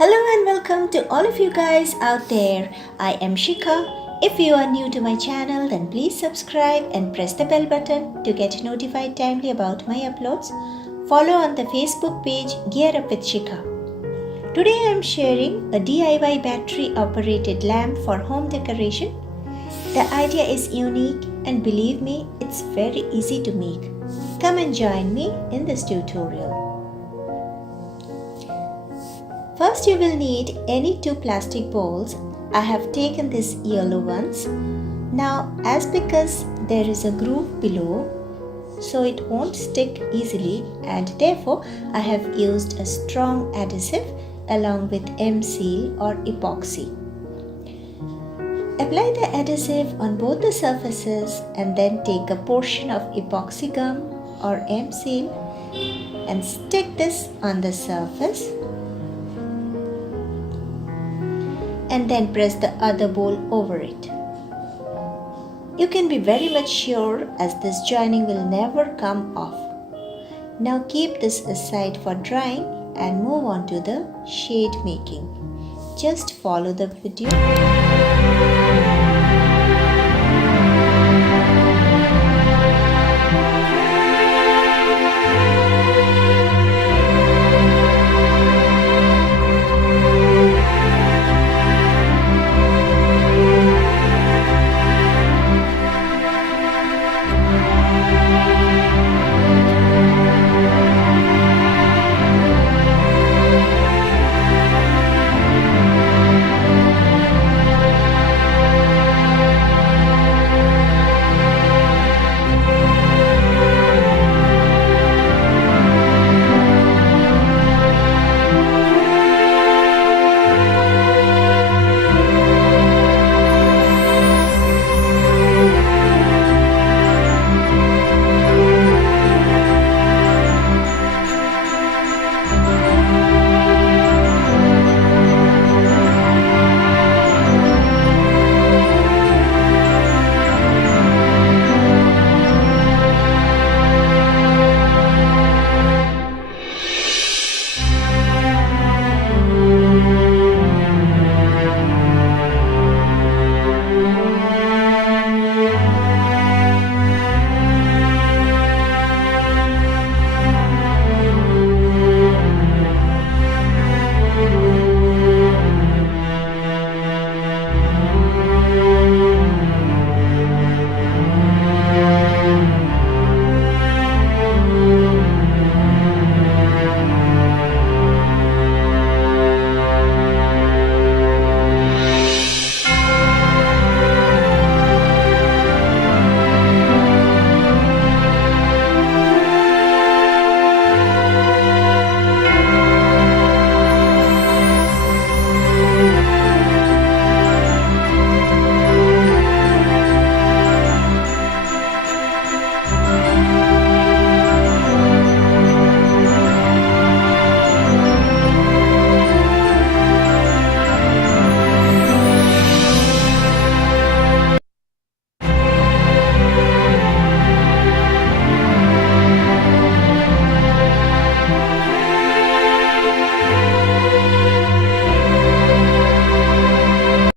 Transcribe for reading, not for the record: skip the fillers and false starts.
Hello and welcome to all of you guys out there. I am Shikha. If you are new to my channel, then please subscribe and press the bell button to get notified timely about my uploads. Follow on the Facebook page Gear Up with Shikha. Today I am sharing a DIY battery operated lamp for home decoration. The idea is unique and believe me, it's very easy to make. Come and join me in this tutorial. First you will need any two plastic bowls. I have taken these yellow ones. Now because there is a groove below, so it won't stick easily, and therefore I have used a strong adhesive along with M seal or epoxy. Apply the adhesive on both the surfaces and then take a portion of epoxy gum or M seal and stick this on the surface. And then press the other bowl over it. You can be very much sure as this joining will never come off. Now keep this aside for drying and move on to the shade making. Just follow the video.